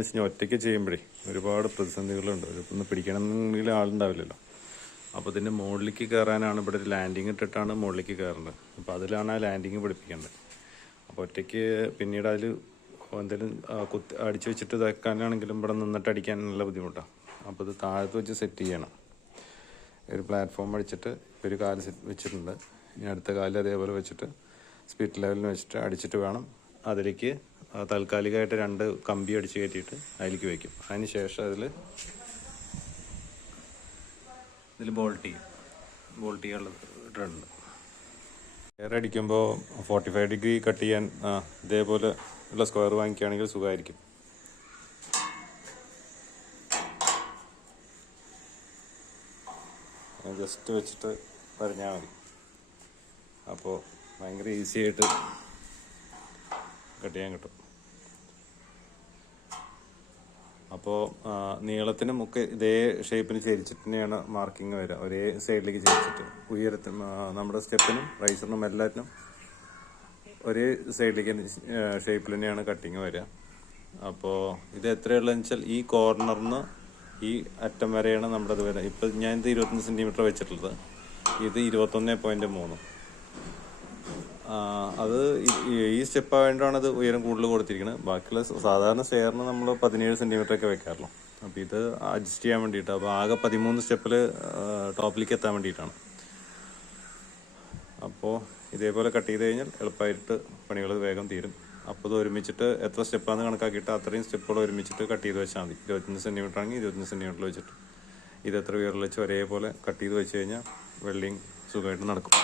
വെച്ചാൽ ഒറ്റയ്ക്ക് ചെയ്യുമ്പോഴേ ഒരുപാട് പ്രതിസന്ധികളുണ്ട്. ഒന്ന് പിടിക്കണമെങ്കിൽ ആളുണ്ടാവില്ലല്ലോ. അപ്പോൾ ഇതിൻ്റെ മുകളിലേക്ക് കയറാനാണ് ഇവിടെ ഒരു ലാൻഡിങ് ഇട്ടിട്ടാണ് മുകളിലേക്ക് കയറേണ്ടത്. അപ്പോൾ അതിലാണ് ആ ലാൻഡിങ് പിടിപ്പിക്കേണ്ടത്. അപ്പോൾ ഒറ്റയ്ക്ക് പിന്നീട് അതിൽ എന്തെങ്കിലും അടിച്ചു വെച്ചിട്ട് ഇതാക്കാനാണെങ്കിലും ഇവിടെ നിന്നിട്ട് അടിക്കാൻ നല്ല ബുദ്ധിമുട്ടാണ്. അപ്പോൾ ഇത് താഴത്ത് വെച്ച് സെറ്റ് ചെയ്യണം. ഒരു പ്ലാറ്റ്ഫോം അടിച്ചിട്ട് ഒരു കാല് വെച്ചിട്ടുണ്ട്. ഇനി അടുത്ത കാല് അതേപോലെ വെച്ചിട്ട് സ്പീഡ് ലെവലിന് വെച്ചിട്ട് അടിച്ചിട്ട് വേണം അതിലേക്ക് താൽക്കാലികമായിട്ട് 2 കമ്പി അടിച്ച് കയറ്റിയിട്ട് അതിലേക്ക് വയ്ക്കും. അതിന് ശേഷം ഇതിൽ ബോൾട്ട് ചെയ്യാനുള്ളത് എയർ അടിക്കുമ്പോൾ 45 ഡിഗ്രി കട്ട് ചെയ്യാൻ ഇതേപോലെ ഉള്ള സ്ക്വയർ വാങ്ങിക്കുകയാണെങ്കിൽ സുഖമായിരിക്കും. ജസ്റ്റ് വെച്ചിട്ട് വരഞ്ഞാൽ മതി. അപ്പോൾ ഭയങ്കര ഈസി ആയിട്ട് കട്ട് ചെയ്യാൻ കിട്ടും. അപ്പോൾ നീളത്തിനും ഒക്കെ ഇതേ ഷേപ്പിന് ചരിച്ചിട്ട് തന്നെയാണ് മാർക്കിങ് വരിക. ഒരേ സൈഡിലേക്ക് ചരിച്ചിട്ട് ഉയരത്തിനും നമ്മുടെ സ്റ്റെപ്പിനും റൈസറിനും എല്ലാറ്റിനും ഒരേ സൈഡിലേക്ക് ഷേപ്പിൽ തന്നെയാണ് കട്ടിങ് വരിക. അപ്പോൾ ഇത് എത്രയുള്ളതെന്ന് വെച്ചാൽ ഈ കോർണറിന് ഈ അറ്റം വരെയാണ് നമ്മുടെ അത് വരിക. ഇപ്പം ഞാൻ ഇത് 21 സെൻറ്റിമീറ്റർ വെച്ചിട്ടുള്ളത്. ഇത് 21.3. അത് ഈ സ്റ്റെപ്പ് ആയതുകൊണ്ടാണ് അത് ഉയരം കൂടുതൽ കൊടുത്തിരിക്കുന്നത്. ബാക്കിയുള്ള സാധാരണ സ്റ്റെയറിന് നമ്മൾ 17 സെൻറ്റിമീറ്റർ ഒക്കെ വെക്കാറുള്ളൂ. അപ്പോൾ ഇത് അഡ്ജസ്റ്റ് ചെയ്യാൻ വേണ്ടിയിട്ട്. അപ്പോൾ ആകെ 13 സ്റ്റെപ്പിൽ ടോപ്പിലേക്ക് എത്താൻ വേണ്ടിയിട്ടാണ്. അപ്പോൾ ഇതേപോലെ കട്ട് ചെയ്ത് കഴിഞ്ഞാൽ എളുപ്പമായിട്ട് പണികൾ വേഗം തീരും. അപ്പോൾ ഇത് ഒരുമിച്ചിട്ട് എത്ര സ്റ്റെപ്പാണെന്ന് കണക്കാക്കിയിട്ട് അത്രയും സ്റ്റെപ്പുകൾ ഒരുമിച്ചിട്ട് കട്ട് ചെയ്ത് വെച്ചാൽ മതി. 25 സെൻറ്റിമീറ്റർ ആണെങ്കിൽ 25 സെൻറ്റിമീറ്ററിൽ വെച്ചിട്ട് ഇത് എത്ര ഉയറിൽ വെച്ച് ഒരേപോലെ കട്ട് ചെയ്ത് വെച്ച് കഴിഞ്ഞാൽ വെൽഡിങ് സുഖമായിട്ട് നടക്കും.